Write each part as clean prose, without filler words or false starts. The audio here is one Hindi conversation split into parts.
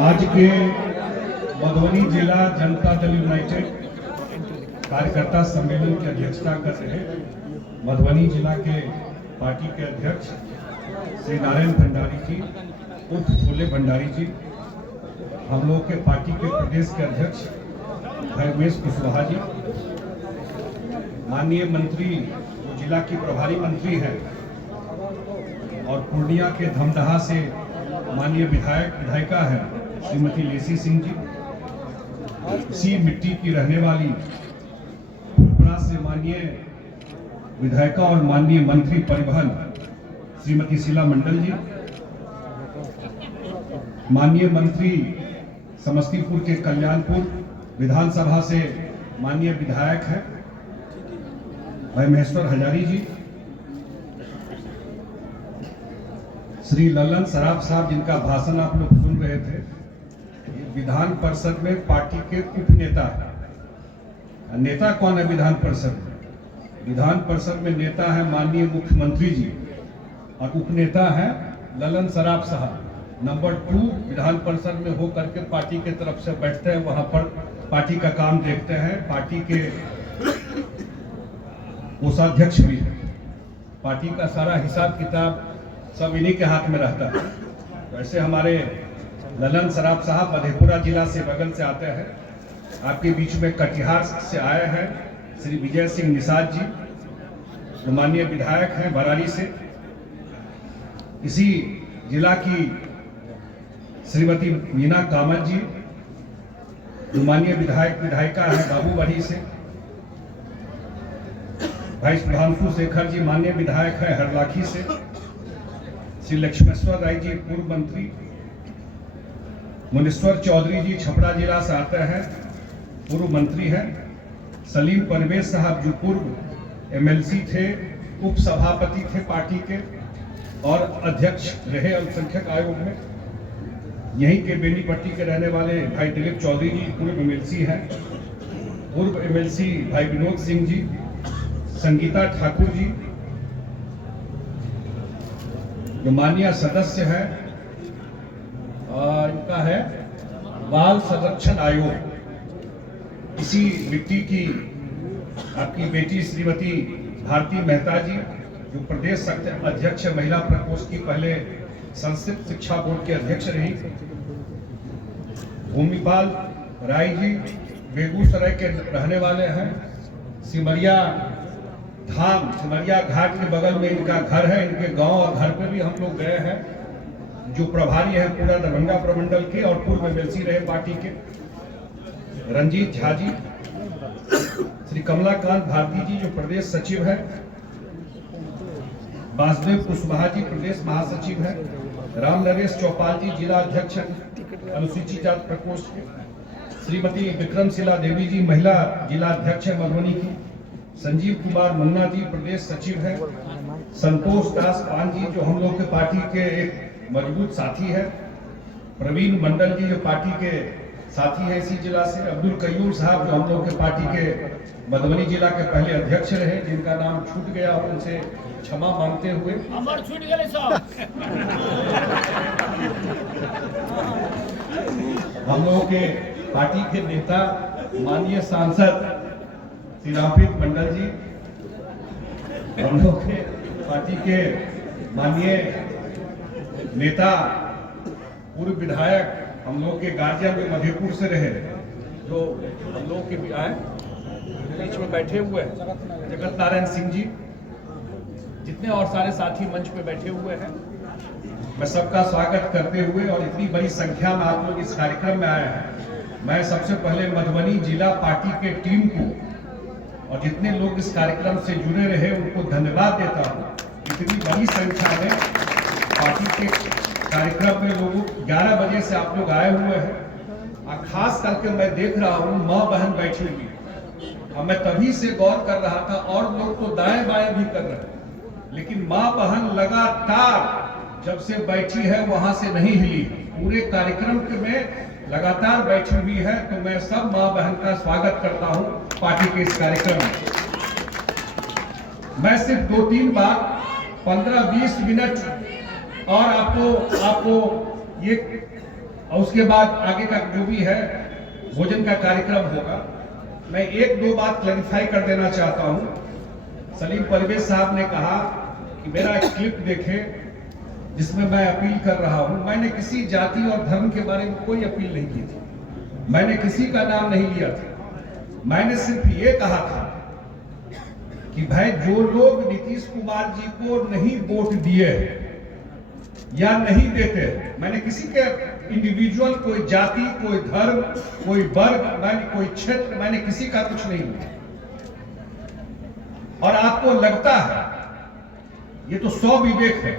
आज के मधुबनी जिला जनता दल यूनाइटेड कार्यकर्ता सम्मेलन की अध्यक्षता कर रहे मधुबनी जिला के पार्टी के अध्यक्ष श्री नारायण भंडारी जी उर्फ फूले भंडारी जी, हम लोग के पार्टी के प्रदेश के अध्यक्ष भाई उमेश कुशवाहा जी, माननीय मंत्री जो जिला की प्रभारी मंत्री हैं और पूर्णिया के धमदहा से माननीय विधायिका है श्रीमती लेसी सिंह जी, इसी मिट्टी की रहने वाली फुलपरा से माननीय विधायिका और माननीय मंत्री परिवहन श्रीमती शीला मंडल जी, माननीय मंत्री समस्तीपुर के कल्याणपुर विधानसभा से माननीय विधायक हैं भाई महेश्वर हजारी जी, श्री ललन सराफ साहब जिनका भाषण आप लोग सुन रहे थे, विधान परिषद में पार्टी के उप नेता है। नेता कौन है विधान परिषद में? विधान परिषद में नेता है माननीय मुख्यमंत्री जी और उप नेता है ललन सराफ साहब। नंबर 2 विधान परिषद में हो करके पार्टी के तरफ से बैठते हैं, वहां पर पार्टी का काम देखते हैं, पार्टी के कोषाध्यक्ष भी है, पार्टी का सारा हिसाब किताब सब इन्हीं के हाथ में रहता है। वैसे हमारे ललन सराफ साहब मधेपुरा जिला से बगल से आते हैं, आपके बीच में कटिहार से आए हैं श्री विजय सिंह निषाद जी, जो माननीय विधायक हैं बरारी से। इसी जिला की श्रीमती मीना कामत जी, जो माननीय विधायिका है बाबूबढ़ी से। भाई सुधांशु शेखर जी माननीय विधायक है हरलाखी से। श्री लक्ष्मेश्वर राय जी पूर्व मंत्री। मुनीश्वर चौधरी जी छपरा जिला से आते हैं, पूर्व मंत्री हैं। सलीम परवेज साहब जो पूर्व एमएलसी थे, उप सभापति थे पार्टी के और अध्यक्ष रहे अल्पसंख्यक आयोग में। यहीं के बेनीपट्टी के रहने वाले भाई दिलीप चौधरी जी पूर्व एमएलसी हैं। पूर्व एमएलसी भाई विनोद सिंह जी, संगीता ठाकुर जी जो माननीय सदस्य है और इनका है बाल संरक्षण आयोग। इसी मिट्टी की आपकी बेटी श्रीमती भारती मेहता जी जो प्रदेश अध्यक्ष महिला प्रकोष्ठ की पहले संस्कृत शिक्षा बोर्ड के अध्यक्ष रही। भूमिपाल राय जी बेगूसराय के रहने वाले हैं। सिमरिया धाम सिमरिया घाट के बगल में इनका घर है, इनके गांव और घर पे भी हम लोग गए हैं। जो प्रभारी है पूरा दरभंगा प्रमंडल के और पूर्व एमएलसी रहे पार्टी के रंजीत झा जी, श्री कमलाकांत भारती जी जो प्रदेश सचिव है, वासुदेव कुशवाहा जी प्रदेश महासचिव है, राम नरेश चौपाल जी जिला अध्यक्ष अनुसूचित जाति प्रकोष्ठ के, श्रीमती विक्रमशिला देवी जी महिला जिला अध्यक्ष है मधुबनी की, संजीव कुमार मुन्ना जी प्रदेश सचिव है, संतोष दास पान जी जो हम लोग के पार्टी के एक मजबूत साथी है, प्रवीण मंडल जी जो पार्टी के साथी है इसी जिला से, अब्दुल कयूम साहब जो हम लोग के पार्टी के मधुबनी जिला के पहले अध्यक्ष रहे, जिनका नाम छूट गया और उनसे क्षमा मांगते हुए। हम लोगों के पार्टी के नेता माननीय सांसद श्री रामप्रीत मंडल जी, हम लोग के पार्टी के माननीय नेता पूर्व विधायक हम लोग के गार्जियन में मधेपुर से रहे, जो हम लोग के बीच में बैठे हुए हैं, जगत नारायण सिंह जी, जितने और सारे साथी मंच पे बैठे हुए हैं, मैं सबका स्वागत करते हुए और इतनी बड़ी संख्या में आप लोग इस कार्यक्रम में आए हैं, मैं सबसे पहले मधुबनी जिला पार्टी के टीम को और जितने लोग इस कार्यक्रम से जुड़े रहे उनको धन्यवाद देता हूँ। इतनी बड़ी संख्या में पार्टी के कार्यक्रम में लोगों 11 बजे से आप लोग आए हुए हैं और खास करके मैं देख रहा हूँ माँ बहन बैठी हुई, और मैं तभी से गौर कर रहा था और लोग तो दाएं बाएं भी कर रहे हैं, लेकिन माँ बहन लगातार जब से बैठी है वहां से नहीं हिली, पूरे कार्यक्रम में लगातार बैठी हुई है। तो मैं सब माँ बहन का स्वागत करता हूं पार्टी के इस कार्यक्रम में। मैं सिर्फ 2-3 बात 15-20 मिनट और आपको ये और उसके बाद आगे का जो भी है भोजन का कार्यक्रम होगा। मैं एक दो बात क्लैरिफाई कर देना चाहता हूं। सलीम परवेज साहब ने कहा कि मेरा एक क्लिप देखे जिसमें मैं अपील कर रहा हूं। मैंने किसी जाति और धर्म के बारे में कोई अपील नहीं की थी, मैंने किसी का नाम नहीं लिया था। मैंने सिर्फ ये कहा था कि भाई जो लोग नीतीश कुमार जी को नहीं वोट दिए या नहीं देते, मैंने किसी के इंडिविजुअल, कोई जाति, कोई धर्म, कोई वर्ग, मैंने कोई क्षेत्र, मैंने किसी का कुछ नहीं लिया। और आपको लगता है, ये तो स्व विवेक है,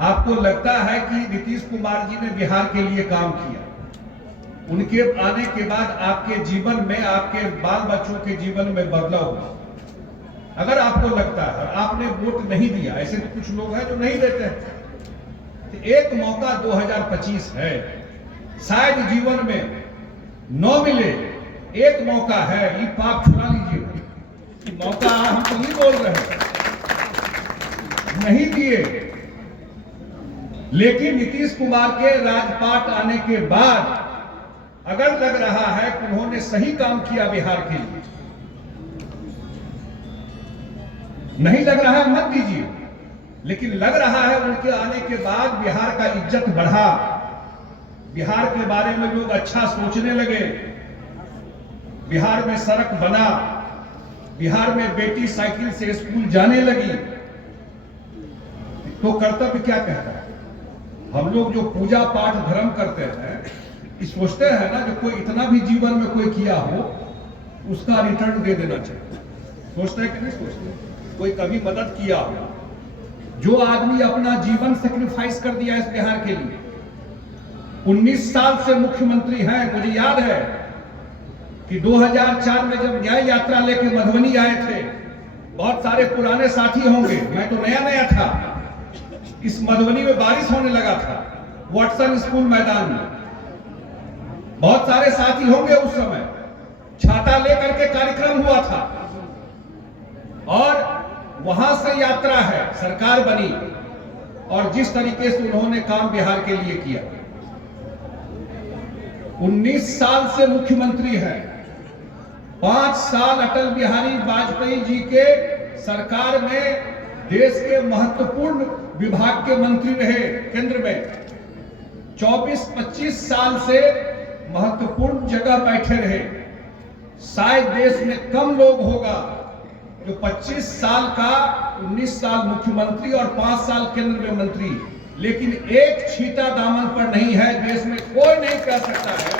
आपको लगता है कि नीतीश कुमार जी ने बिहार के लिए काम किया, उनके आने के बाद आपके जीवन में, आपके बाल बच्चों के जीवन में बदलाव हुआ। अगर आपको लगता है और आपने वोट नहीं दिया, ऐसे तो कुछ लोग हैं जो नहीं देते हैं, तो एक मौका 2025 है, शायद जीवन में न मिले, एक मौका है, ये पाप छुड़ा लीजिए। मौका हम तो नहीं बोल रहे, नहीं दिए, लेकिन नीतीश कुमार के राजपाट आने के बाद अगर लग रहा है कि उन्होंने सही काम किया बिहार के लिए, नहीं लग रहा है मत दीजिए, लेकिन लग रहा है उनके आने के बाद बिहार का इज्जत बढ़ा, बिहार के बारे में लोग अच्छा सोचने लगे, बिहार में सड़क बना, बिहार में बेटी साइकिल से स्कूल जाने लगी, तो कर्तव्य क्या कहता है? हम लोग जो पूजा पाठ धर्म करते हैं, सोचते हैं ना, जो कोई इतना भी जीवन में कोई किया हो उसका रिटर्न दे देना चाहिए। सोचते हैं कि नहीं सोचते? कोई कभी मदद किया हो, जो आदमी अपना जीवन सेक्रीफाइस कर दिया इस बिहार के लिए, 19 साल से मुख्यमंत्री हैं। मुझे याद है कि 2004 में जब न्याय यात्रा लेके मधुबनी आए थे, बहुत सारे पुराने साथी होंगे, मैं तो नया नया था, इस मधुबनी में बारिश होने लगा था, वाटसन स्कूल मैदान में, बहुत सारे साथी होंगे उस समय, छाता लेकर के कार्यक्रम हुआ था, और वहां से यात्रा है, सरकार बनी, और जिस तरीके से उन्होंने काम बिहार के लिए किया, 19 साल से मुख्यमंत्री है, 5 साल अटल बिहारी वाजपेयी जी के सरकार में देश के महत्वपूर्ण विभाग के मंत्री रहे, केंद्र में 24-25 साल से महत्वपूर्ण जगह बैठे रहे। शायद देश में कम लोग होगा जो 25 साल का, 19 साल मुख्यमंत्री और 5 साल केंद्र में मंत्री, लेकिन एक छींटा दामन पर नहीं है। देश में कोई नहीं कह सकता है,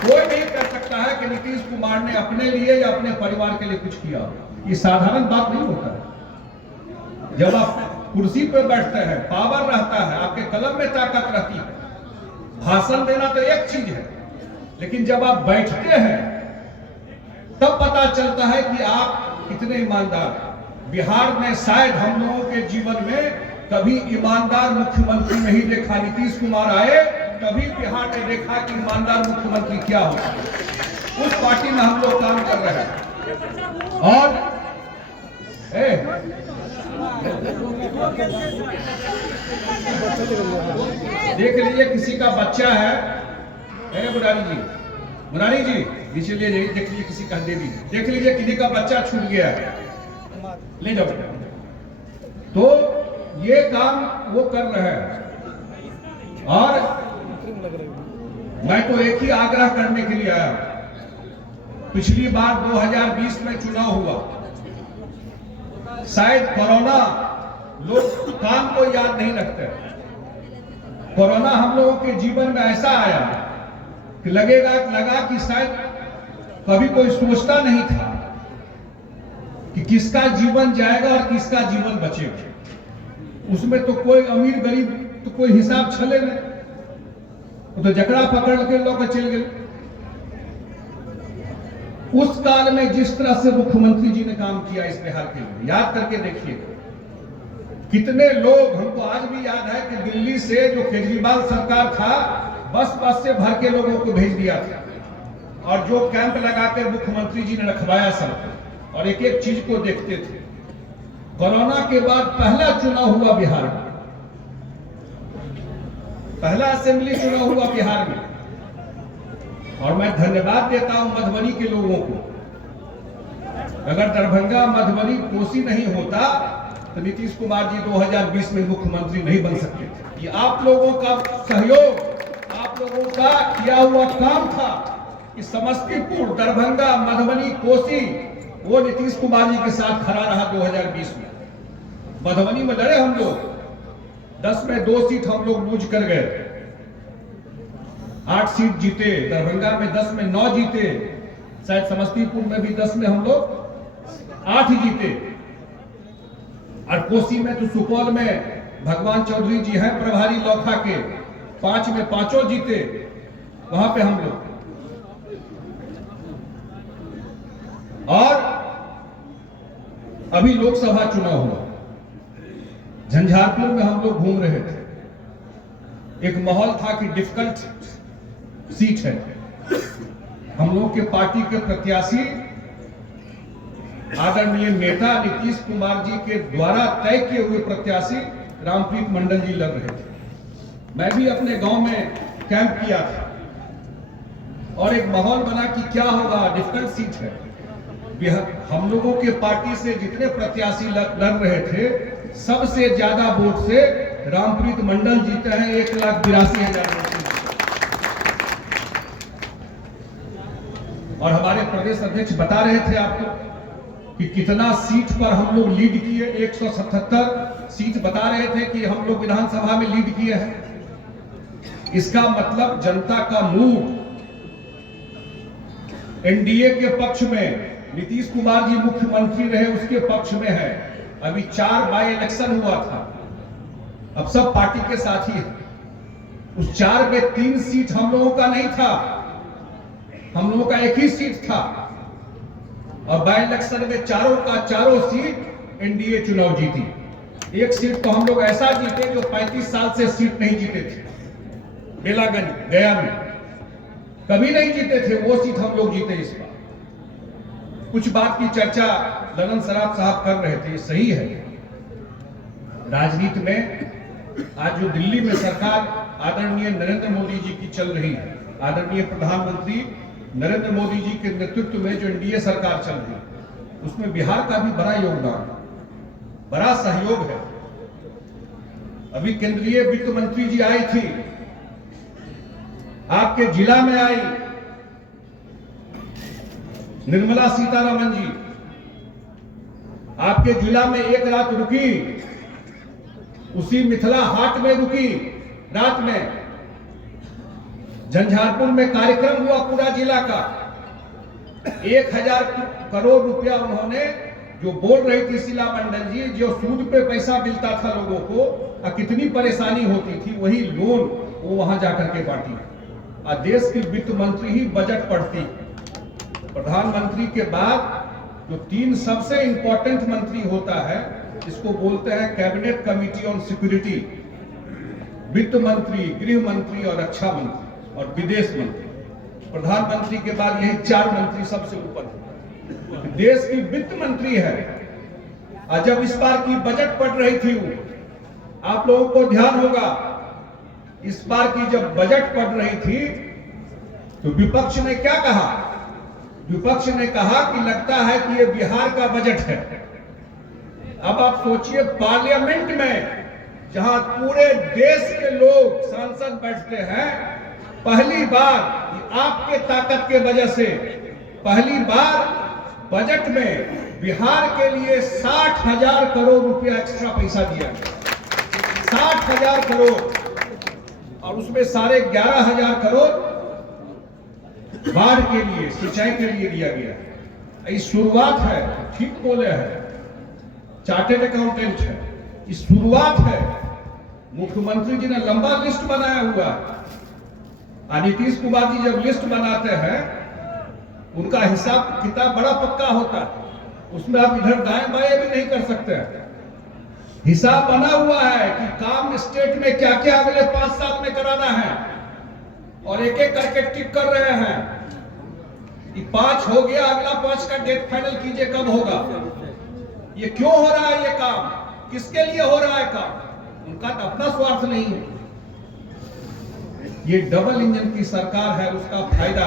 कोई नहीं कह सकता है कि नीतीश कुमार ने अपने लिए या अपने परिवार के लिए कुछ किया। ये साधारण बात नहीं होता है। जब आप कुर्सी पर बैठते हैं, पावर रहता है, आपके कलम में ताकत रहती है, भाषण देना तो एक चीज है, लेकिन जब आप बैठते हैं तब पता चलता है कि आप कितने ईमानदार। बिहार में शायद हम लोगों के जीवन में कभी ईमानदार मुख्यमंत्री नहीं देखा। नीतीश कुमार आए तभी बिहार ने देखा कि ईमानदार मुख्यमंत्री क्या होता है। उस पार्टी में हम लोग काम कर रहे हैं। और देख लीजिए, किसी का बच्चा है, मुरारी जी नीचे ले जाइए, देख लीजिए किसी का दे दीजिए, देख लीजिए किसी का बच्चा छूट गया है, ले जाओ। तो ये काम वो कर रहे हैं, और मैं तो एक ही आग्रह करने के लिए आया। पिछली बार 2020 में चुनाव हुआ, शायद कोरोना, लोग काम को याद नहीं रखते। कोरोना हम लोगों के जीवन में ऐसा आया कि लगा कि शायद कभी कोई सोचता नहीं था कि किसका जीवन जाएगा और किसका जीवन बचेगा। उसमें तो कोई अमीर गरीब तो कोई हिसाब चले नहीं, तो जकड़ा पकड़ के लोग चल गए। उस काल में जिस तरह से मुख्यमंत्री जी ने काम किया इस बिहार के लिए, याद करके देखिए कितने लोग, हमको आज भी याद है कि दिल्ली से जो केजरीवाल सरकार था, बस से भर के लोगों को भेज दिया था, और जो कैंप लगाकर मुख्यमंत्री जी ने रखवाया सब, और एक एक चीज को देखते थे। कोरोना के बाद पहला चुनाव हुआ बिहार में, पहला असेंबली चुनाव हुआ बिहार में, और मैं धन्यवाद देता हूं मधुबनी के लोगों को। अगर दरभंगा, मधुबनी, कोसी नहीं होता तो नीतीश कुमार जी 2020 में मुख्यमंत्री नहीं बन सकते थे। ये आप लोगों का सहयोग, आप लोगों का किया हुआ काम था कि समस्तीपुर, दरभंगा, मधुबनी, कोसी वो नीतीश कुमार जी के साथ खड़ा रहा 2020 में। मधुबनी में लड़े हम लोग, 10 में 2 सीट हम लोग लूज कर गए, 8 सीट जीते, दरभंगा में 10 में 9 जीते, शायद समस्तीपुर में भी 10 में हम लोग 8 जीते, और कोसी में तो सुपौल में भगवान चौधरी जी हैं प्रभारी लौखा के, 5 में 5 जीते, वहां पे हम लोग। और अभी लोकसभा चुनाव हुआ, झंझारपुर में हम लोग घूम रहे थे, एक माहौल था कि डिफिकल्ट सीट है। हम लोग के पार्टी के प्रत्याशी आदरणीय नेता नीतीश कुमार जी के द्वारा तय किए हुए प्रत्याशी रामप्रीत मंडल जी लड़ रहे थे। मैं भी अपने गांव में कैंप किया था और एक माहौल बना कि क्या होगा, डिफिकल्ट सीट है। हम लोगों के पार्टी से जितने प्रत्याशी लड़ रहे थे, सबसे ज्यादा वोट से रामप्रीत मंडल जीते हैं, 1,82,000 वोट। और हमारे प्रदेश अध्यक्ष बता रहे थे आपको कि कितना सीट पर हम लोग लीड किए, 177 सीट बता रहे थे कि हम लोग विधानसभा में लीड किए हैं। इसका मतलब जनता का मूड एनडीए के पक्ष में, नीतीश कुमार जी मुख्यमंत्री रहे उसके पक्ष में है। अभी 4 बाई इलेक्शन हुआ था, अब सब पार्टी के साथी है। उस 4 में 3 सीट हम लोगों का नहीं था, हम लोगों का 1 ही सीट था, और बाई इलेक्शन में चारों का चारों सीट एनडीए चुनाव जीती। 1 सीट तो हम लोग ऐसा जीते जो 35 साल से सीट नहीं जीते थे, बेलागंज गया में कभी नहीं जीते थे, वो सीट हम लोग जीते इस बार। कुछ बात की चर्चा ललन सराफ साहब कर रहे थे, सही है। राजनीति में आज जो दिल्ली में सरकार आदरणीय नरेंद्र मोदी जी की चल रही है, आदरणीय प्रधानमंत्री नरेंद्र मोदी जी के नेतृत्व में जो एनडीए सरकार चल रही है, उसमें बिहार का भी बड़ा योगदान, बड़ा सहयोग है। अभी केंद्रीय वित्त मंत्री जी आई थी, आपके जिला में आई निर्मला सीतारमण जी, आपके जिला में 1 रात रुकी, उसी मिथिला हाट में रुकी रात में। झंझारपुर में कार्यक्रम हुआ पूरा जिला का, 1000 करोड़ रुपया उन्होंने, जो बोल रही थी शीला मंडल जी, जो सूद पे पैसा मिलता था लोगों को और कितनी परेशानी होती थी, वही लोन वो वहां जाकर के बांटी। और देश की वित्त मंत्री ही बजट पढ़ती। प्रधानमंत्री के बाद जो 3 सबसे इंपॉर्टेंट मंत्री होता है, इसको बोलते हैं कैबिनेट कमिटी ऑन सिक्योरिटी, वित्त मंत्री, गृह मंत्री और रक्षा मंत्री और विदेश मंत्री। प्रधानमंत्री के बाद यही 4 मंत्री सबसे ऊपर है। देश की वित्त मंत्री है। और जब इस बार की बजट पढ़ रही थी, आप लोगों को ध्यान होगा, इस बार की जब बजट पढ़ रही थी तो विपक्ष ने क्या कहा? विपक्ष ने कहा कि लगता है कि ये बिहार का बजट है। अब आप सोचिए, पार्लियामेंट में जहां पूरे देश के लोग सांसद बैठते हैं, पहली बार आपके ताकत के वजह से पहली बार बजट में बिहार के लिए 60,000 करोड़ रुपया एक्स्ट्रा पैसा दिया गया। 60,000 करोड़, और उसमें साढ़े 11,000 करोड़ बाढ़ के लिए, सिंचाई के लिए दिया गया। इस शुरुआत है, ठीक बोले हैं, चार्टेड अकाउंटेंट है, इस शुरुआत है। मुख्यमंत्री जी ने लंबा लिस्ट बनाया हुआ है। नीतीश कुमार जी जब लिस्ट बनाते हैं, उनका हिसाब किताब बड़ा पक्का होता है, उसमें आप इधर दाएं बाएं भी नहीं कर सकते हैं। हिसाब बना हुआ है कि काम स्टेट में क्या क्या अगले 5 साल में कराना है, और एक एक करके टिक कर रहे हैं कि 5 हो गया, अगला 5 का डेट फाइनल कीजिए कब होगा। ये क्यों हो रहा है, ये काम किसके लिए हो रहा है काम? उनका तो अपना स्वार्थ नहीं है। ये डबल इंजन की सरकार है, उसका फायदा,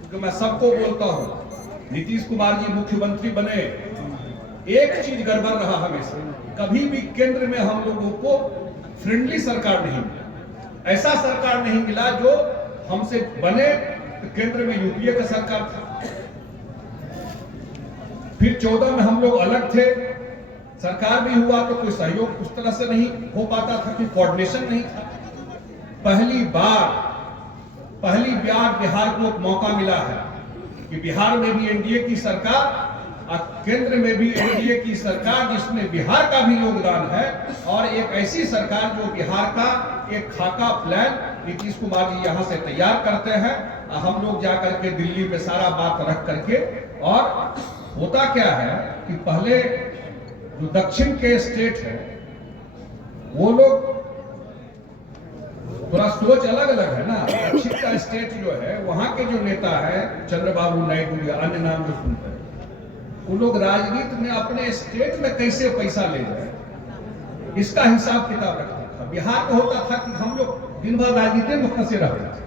क्योंकि मैं सबको बोलता हूं, नीतीश कुमार जी मुख्यमंत्री बने, एक चीज गड़बड़ रहा हमेशा, कभी भी केंद्र में हम लोगों को फ्रेंडली सरकार नहीं मिला, ऐसा सरकार नहीं मिला जो हमसे बने। तो केंद्र में यूपीए का सरकार था, फिर 14 में हम लोग अलग थे, सरकार भी हुआ तो कोई सहयोग उस तरह से नहीं हो पाता था, कोई कोऑर्डिनेशन नहीं था। पहली बार बिहार को एक मौका मिला है कि बिहार में भी एनडीए की सरकार और केंद्र में भी एनडीए की सरकार, जिसमें बिहार का भी योगदान है, और एक ऐसी सरकार जो बिहार का एक खाका प्लान नीतीश कुमार जी यहां से तैयार करते हैं, हम लोग जाकर के दिल्ली में सारा बात रख करके। और होता क्या है कि पहले जो दक्षिण के स्टेट है वो लोग थोड़ा सोच अलग अलग है ना। दक्षिण का स्टेट जो है वहां के जो नेता है चंद्रबाबू नायडू या अन्य नाम जो सुनते हैं, वो लोग राजनीति में अपने स्टेट में कैसे पैसा ले जाए इसका हिसाब किताब रखता था। बिहार में होता था कि हम लोग दिन भर राजनीति में फंसे रहते थे,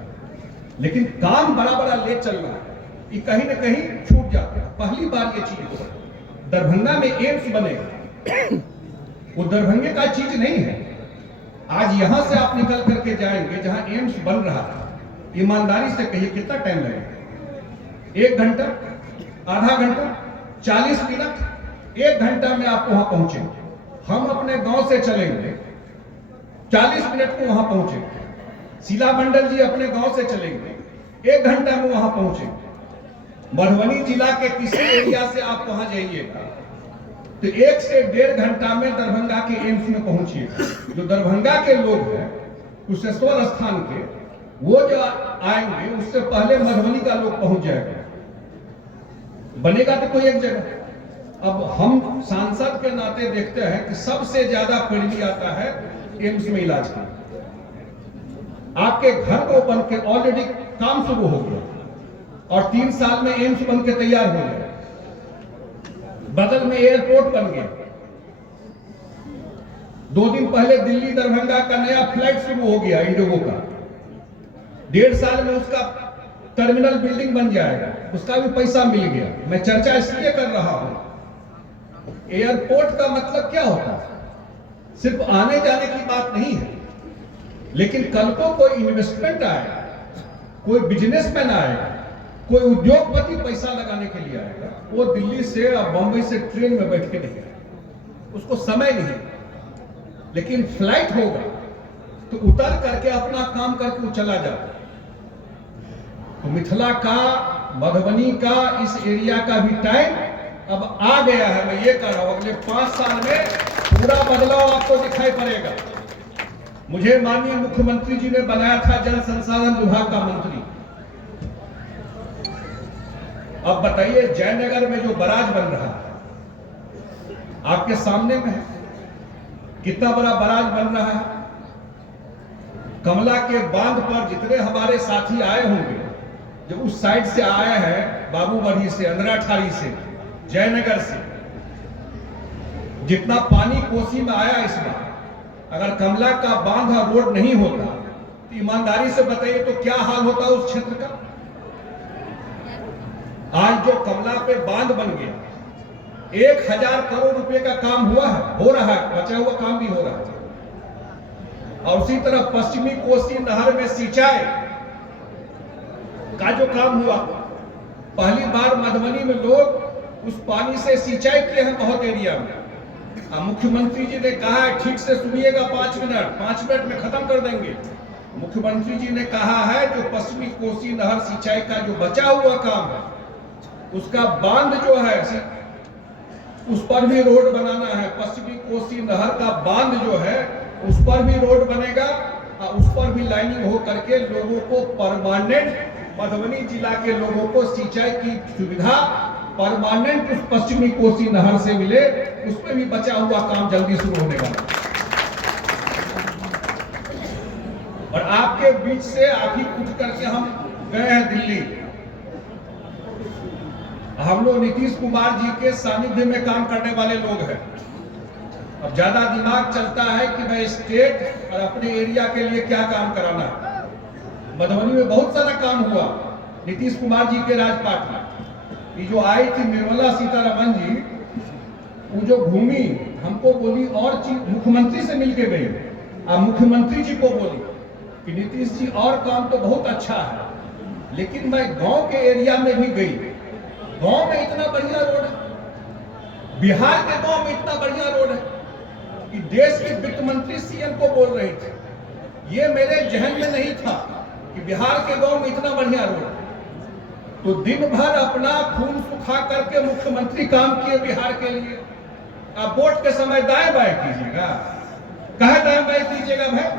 लेकिन काम बड़ा बड़ा ले चल रहा है, ये कहीं ना कहीं छूट जाता है। पहली बार ये चीज हो, दरभंगा में एम्स बनेगा, वो दरभंगे का चीज नहीं है। आज यहां से आप निकल करके जाएंगे जहां एम्स बन रहा है, ईमानदारी से कहिए कितना टाइम लगेगा? 1 घंटा, आधा घंटा, 40 मिनट, 1 घंटा में आप वहां पहुंचेंगे। हम अपने गांव से चलेंगे, 40 मिनट को वहां पहुंचेंगे। शीला मंडल जी अपने गांव से चलेंगे, 1 घंटा में वहां पहुंचेंगे। मधुबनी जिला के किसी एरिया से आप वहां जाइएगा तो 1 से 1.5 घंटा में दरभंगा के एम्स में पहुंचिएगा। जो दरभंगा के लोग हैं कुशेश्वर स्थान के, वो जो आएंगे उससे पहले मधुबनी का लोग पहुंच जाएगा। बनेगा तो कोई एक जगह। अब हम सांसद के नाते देखते हैं कि सबसे ज्यादा पैरवी आता है एम्स में इलाज का। आपके घर को बन के ऑलरेडी काम शुरू हो गया और 3 साल में एम्स बन के तैयार हो गया। बगल में एयरपोर्ट बन गया। 2 दिन पहले दिल्ली दरभंगा का नया फ्लाइट शुरू हो गया इंडिगो का। 1.5 साल में उसका टर्मिनल बिल्डिंग बन जाएगा, उसका भी पैसा मिल गया। मैं चर्चा इसलिए कर रहा हूं, एयरपोर्ट का मतलब क्या होता है? सिर्फ आने जाने की बात नहीं है, लेकिन कल को कोई इन्वेस्टमेंट आएगा, कोई बिजनेसमैन आएगा, कोई उद्योगपति पैसा लगाने के लिए आएगा, वो दिल्ली से और बंबई से ट्रेन में बैठ के नहीं आएगा, उसको समय नहीं। लेकिन फ्लाइट होगा तो उतर करके अपना काम करके वो चला जाता। तो मिथिला का, मधुबनी का, इस एरिया का भी टाइम अब आ गया है। मैं ये कह रहा हूं, अगले 5 साल में पूरा बदलाव आपको दिखाई पड़ेगा। मुझे माननीय मुख्यमंत्री जी ने बनाया था जल संसाधन विभाग का मंत्री। अब बताइए, जयनगर में जो बराज बन रहा है आपके सामने में है, कितना बड़ा बराज बन रहा है। कमला के बांध पर जितने हमारे साथी आए होंगे, जो उस साइड से आए हैं, बाबूबढ़ी से, अंधराठारी से, जयनगर से, जितना पानी कोसी में आया इस बार, अगर कमला का बांध और रोड नहीं होता तो ईमानदारी से बताइए तो क्या हाल होता उस क्षेत्र का। आज जो कमला पे बांध बन गया, 1000 करोड़ रुपए का काम हुआ है, हो रहा है, बचा हुआ काम भी हो रहा है। और उसी तरह पश्चिमी कोसी नहर में सिंचाई का जो काम हुआ, पहली बार मधुबनी में लोग उस पानी से सिंचाई किए हैं बहुत एरिया में। मुख्यमंत्री जी ने कहा है, ठीक से सुनिएगा, 5 मिनट में खत्म कर देंगे। मुख्यमंत्री जी ने कहा है जो पश्चिमी कोसी नहर सिंचाई का जो बचा हुआ काम है, उसका बांध जो है उस पर भी रोड बनाना है। पश्चिमी कोसी नहर का बांध जो है उस पर भी रोड बनेगा और उस पर भी लाइनिंग हो करके लोगों को परमानेंट, मधुबनी जिला के लोगों को सिंचाई की सुविधा परमानेंट उस पश्चिमी कोसी नहर से मिले। उसमें भी बचा हुआ काम जल्दी शुरू होने वाला। और आपके बीच से आप ही उठ करके हम गए हैं दिल्ली। हम लोग नीतीश कुमार जी के सानिध्य में काम करने वाले लोग हैं। अब ज्यादा दिमाग चलता है कि मैं स्टेट और अपने एरिया के लिए क्या काम कराना है। मधुबनी में बहुत सारा काम हुआ नीतीश कुमार जी के राजपाट में। ये जो आई थी निर्मला सीतारमण जी, वो जो घूमी हमको बोली और चीज मुख्यमंत्री से मिलके गई, अब मुख्यमंत्री जी को बोली कि नीतीश जी और काम तो बहुत अच्छा है, लेकिन मैं गांव के एरिया में भी गई, गांव में इतना बढ़िया रोड है, बिहार के गांव में इतना बढ़िया रोड है कि देश के वित्त मंत्री सीएम को बोल रहे थे। ये मेरे जहन में नहीं था कि बिहार के गांव में इतना बढ़िया रोड है। तो दिन भर अपना खून सुखा करके मुख्यमंत्री काम किए बिहार के लिए। आप वोट के समय दाएं बाएं कीजिएगा, कहे दाएं बाएं कीजिएगा भाई,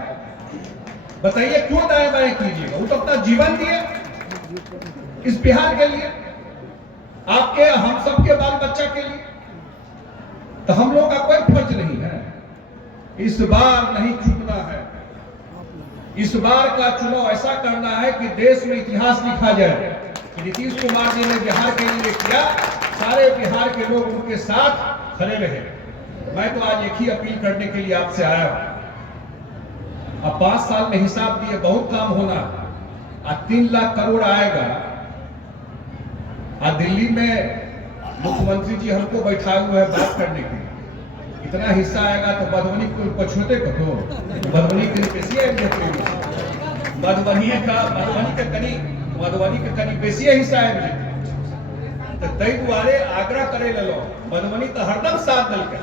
बताइए क्यों दाएं बाएं कीजिएगा? वो तो अपना जीवन दिए इस बिहार के लिए, आपके हम सबके बाल बच्चा के लिए। तो हम लोग का कोई फर्ज नहीं है, इस बार नहीं चुकना है। इस बार का चुनाव ऐसा करना है कि देश में इतिहास लिखा जाए कि नीतीश कुमार जी ने बिहार के लिए किया, सारे बिहार के लोग उनके साथ खड़े रहे। मैं तो आज एक ही अपील करने के लिए आपसे आया हूं। अब 5 साल में हिसाब दिए बहुत काम होना, आज 3 लाख करोड़ आएगा। आज दिल्ली में मुख्यमंत्री जी हमको बैठाए हुए हैं बात करने के लिए, इतना हिस्सा आएगा तो मधुबनी को पछोते को तो मधुबनी के पेशिया मधुबनी के कनी पेशिया हिस्सा है तो तई दुआरे आग्रह करे लो मधुबनी तो हरदम साथ दल के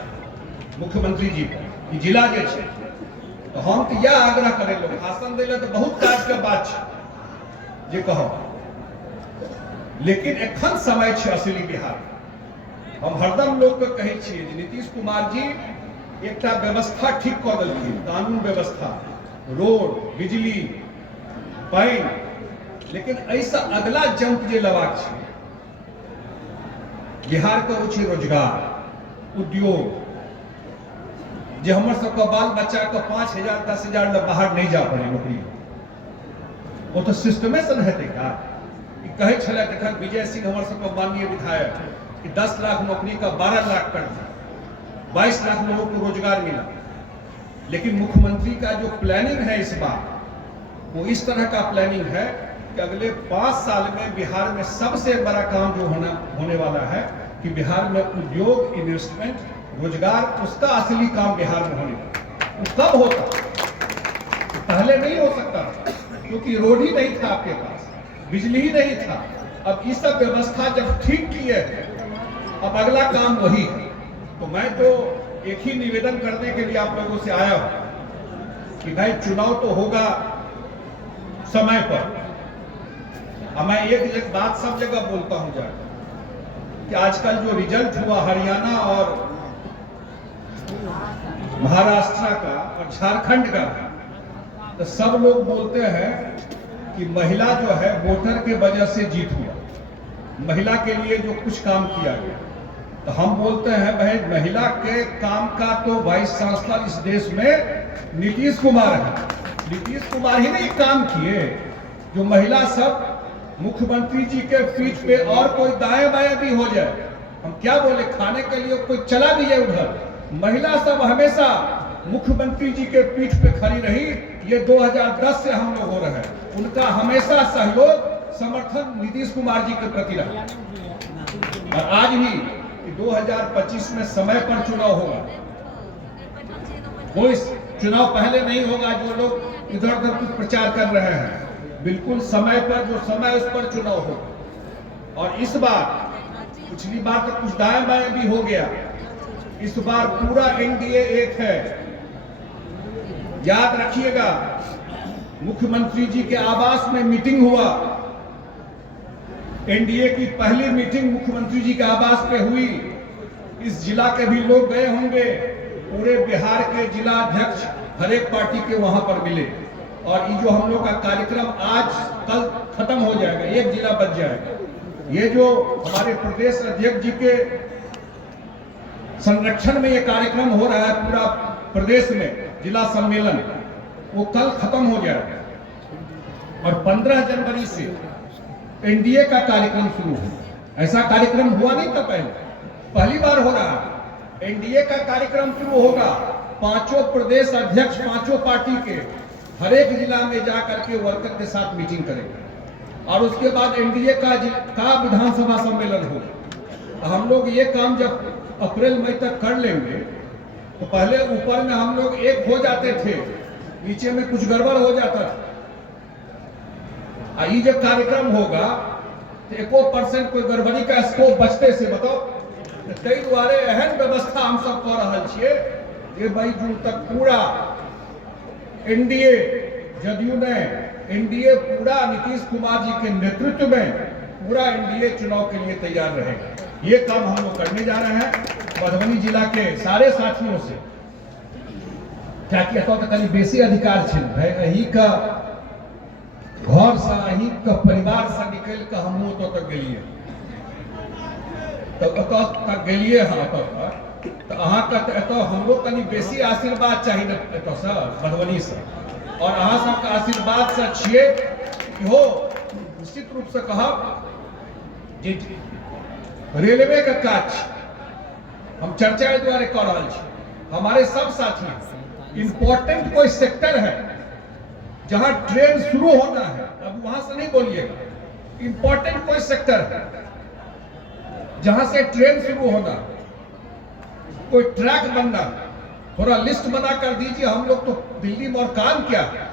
मुख्यमंत्री जी को जिला जे छे, तो हम तो यह आग्रह करे लो भाषण दिले तो बहुत काज के बात छे जे कहो, लेकिन एखन समय छे असली बिहार। हम हरदम लोग के कहे छिए जे नीतीश कुमार जी एकटा व्यवस्था ठीक कऽ देलखिन, कानून व्यवस्था, रोड, बिजली, पानी, लेकिन ऐसा अगला जंप जे लेबाक छै बिहार के ओ छै रोजगार, उद्योग, जे हमर सबके बाल बच्चा के 5,000 10,000 ले बाहर नहीं जा पड़े नौकरी, वो तो सिस्टमे से हेतै का? कहे छलै तखन विजय सिंह हमर सबके माननीय विधायक कि 10 लाख नौकरी का 12 लाख कर दिया, 22 लाख लोगों को रोजगार मिला। लेकिन मुख्यमंत्री का जो प्लानिंग है इस बार, वो इस तरह का प्लानिंग है कि अगले 5 साल में बिहार में सबसे बड़ा काम जो होने वाला है कि बिहार में उद्योग, इन्वेस्टमेंट, रोजगार, उसका असली काम बिहार में होने वाला। वो कब होता? पहले नहीं हो सकता क्योंकि रोड ही नहीं था आपके पास, बिजली ही नहीं था। अब ये सब व्यवस्था जब ठीक की है, अब अगला काम वही है। तो मैं तो एक ही निवेदन करने के लिए आप लोगों से आया हूं कि भाई चुनाव तो होगा समय पर। अब मैं एक बात सब जगह बोलता हूं जाकर कि आजकल जो रिजल्ट हुआ हरियाणा और महाराष्ट्र का और झारखंड का, तो सब लोग बोलते हैं कि महिला जो है वोटर के वजह से जीत हुआ, महिला के लिए जो कुछ काम किया गया। तो हम बोलते हैं भाई महिला के काम का तो वाइस चांसलर इस देश में नीतीश कुमार है। नीतीश कुमार ही ने काम किए जो महिला सब मुख्यमंत्री जी के पीठ पे, और कोई दाएं बाएं भी हो जाए, हम क्या बोले, खाने के लिए कोई चला भी जाए उधर, महिला सब हमेशा मुख्यमंत्री जी के पीठ पे खड़ी रही। ये 2010 से हम लोग हो रहे हैं, उनका हमेशा सहयोग समर्थन नीतीश कुमार जी के प्रति रहा। और आज भी 2025 में समय पर चुनाव होगा, कोई चुनाव पहले नहीं होगा जो लोग इधर उधर कुछ प्रचार कर रहे हैं। बिल्कुल समय पर, जो समय उस पर चुनाव होगा। और इस बार, पिछली बार तो कुछ दाएं बाएं भी हो गया, इस बार पूरा एनडीए एक है। याद रखिएगा, मुख्यमंत्री जी के आवास में मीटिंग हुआ, एनडीए की पहली मीटिंग मुख्यमंत्री जी के आवास पे हुई। इस जिला के भी लोग गए होंगे, पूरे बिहार के जिला अध्यक्ष हर एक पार्टी के वहां पर मिले। और ये जो हम लोग का कार्यक्रम आज कल खत्म हो जाएगा, एक जिला बच जाएगा। ये जो हमारे प्रदेश अध्यक्ष जी के संरक्षण में ये कार्यक्रम हो रहा है पूरा प्रदेश में, जिला सम्मेलन, वो कल खत्म हो जाएगा। और 15 जनवरी से एनडीए का कार्यक्रम शुरू हो। ऐसा कार्यक्रम हुआ नहीं था पहले, पहली बार हो रहा है। एनडीए का कार्यक्रम शुरू होगा, 5 प्रदेश अध्यक्ष 5 पार्टी के हर एक जिला में जा करके वर्कर के साथ मीटिंग करेंगे और उसके बाद एनडीए का विधानसभा सम्मेलन होगा। हम लोग ये काम जब अप्रैल मई तक कर लेंगे तो पहले ऊपर में हम लोग एक हो जाते थे, नीचे में कुछ गड़बड़ हो जाता था। ये जब कार्यक्रम होगा तो 1% कोई गड़बड़ी का स्कोप बचते से बताओ। तै दुआरे एहन व्यवस्था हम सब कर रहा छिए जे 22 जून तक पूरा एनडीए जदयू ने एनडीए पूरा नीतीश कुमार जी के नेतृत्व में पूरा एनडीए चुनाव के लिए तैयार रहेगा। ये काम हम लोग करने जा रहे हैं मधुबनी जिला के सारे साथियों से। क्या कहता तो कहीं बेसी अधिकार है अही का घर से अही का परिवार से निकल के हम तो तक गलिए तक गलिए हाँ तो अहाँ का हमरो कनी बेसी आशीर्वाद चाहिए न से मधुबनी से, और अहाँ सबके आशीर्वाद से छिए हो निश्चित रूप से कहब जे रेलवे का काज हम चर्चा द्वारा कर रहा छी। हमारे सब साथी इंपॉर्टेंट कोई सेक्टर है जहां ट्रेन शुरू होना है, अब वहां से नहीं बोलिएगा, इंपॉर्टेंट कोई सेक्टर है जहां से ट्रेन शुरू होना, कोई ट्रैक बनना, थोड़ा लिस्ट बना कर दीजिए। हम लोग तो दिल्ली में और काम क्या है,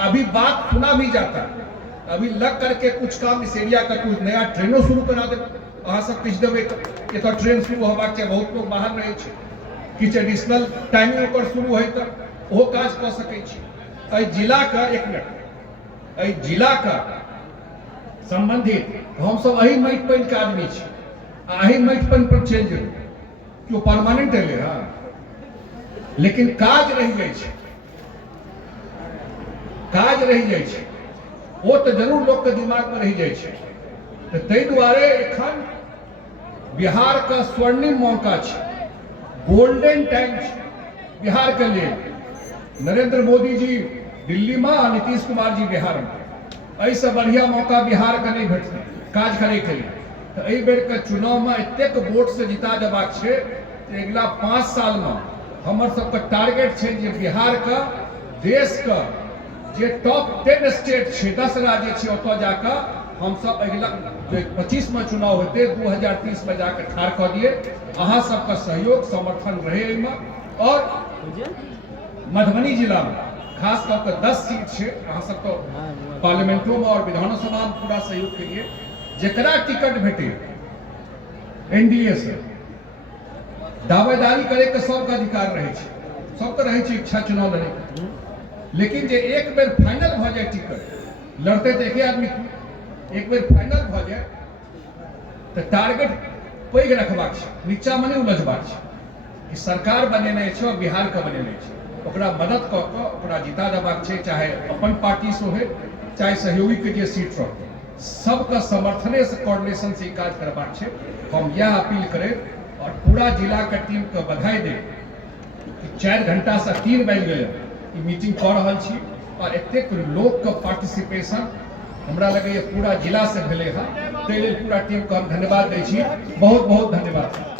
अभी बात सुना भी जाता है, अभी लग करके कुछ काम इस एरिया का कुछ नया ट्रेनों शुरू करा दे। अहाँ सब किछ देवे कि तो ट्रेन शुरू होबाक चाहिए, बहुत लोग बाहर रहे छे, किछ एडिशनल टाइमिंग पर शुरू है तो वो काज कर सके छी। अई जिला का एक मिनट, अई जिला का संबंधित हम सब अही माइट पाइन के आदमी छी, अही माइट पाइन पर चेंज क्यों परमानेंट है हाँ, लेकिन काज रह जाए छे, काज रह जाए छे, वो तो जरूर लोग के दिमाग में रह जाए छे। तो तै दुआरे एखन बिहार का स्वर्णिम मौका छे, गोल्डन टाइम बिहार के लिए। नरेंद्र मोदी जी दिल्ली में, नीतीश कुमार जी बिहार में, ऐसे बढ़िया मौका बिहार का नहीं भेटते काज करे के लिए। तो एहि बेर के चुनाव में एतेक वोट से जिता देबाक छै, अगला 5 साल में हमर सबके टारगेट छै जे बिहार का देश का जे टॉप 10 स्टेट छै, 10 राज्य छै, ओतऽ जाकर हम सब अगला 25 में चुनाव होते 2030 में जाकर ठाड़ कऽ दिए। अहाँ सबका सहयोग समर्थन रहे में, और मधुबनी जिला में खास करके 10 सीट छै, अहाँ सब तो पार्लियामेंटों में और विधानसभा में पूरा सहयोग के लिए जकरा टिकट भेटे एनडीए से दावेदारी करे के सबका अधिकार रहे छै, सबके रहे छै इच्छा चुनाव लड़े। लेकिन जे एक बेर फाइनल भ जाए टिकट लड़ते तो एक आदमी, एक बेर फाइनल भ जाए तो टारगेट पैघ रखबाक छै, नीचा में नहीं उलझबाक छै कि सरकार बनेने छै और बिहार के बनेने छै, ओकरा मदद कऽ कऽ ओकरा जिता देबाक छै, चाहे अपन पार्टी से हो चाहे सहयोगी के जे सीट रह, सबका समर्थने से कोऑर्डिनेशन से काज करबाक छै। हम यह अपील करें और पूरा जिला के टीम के बधाई दे कि 4 घंटा से 3 बज गए मीटिंग कर रहा छी, और एतेक लोग के पार्टिसिपेशन हमरा लगे पूरा जिला से भेले है, ताहि लेल पूरा टीम के हम धन्यवाद दै छी। बहुत बहुत धन्यवाद।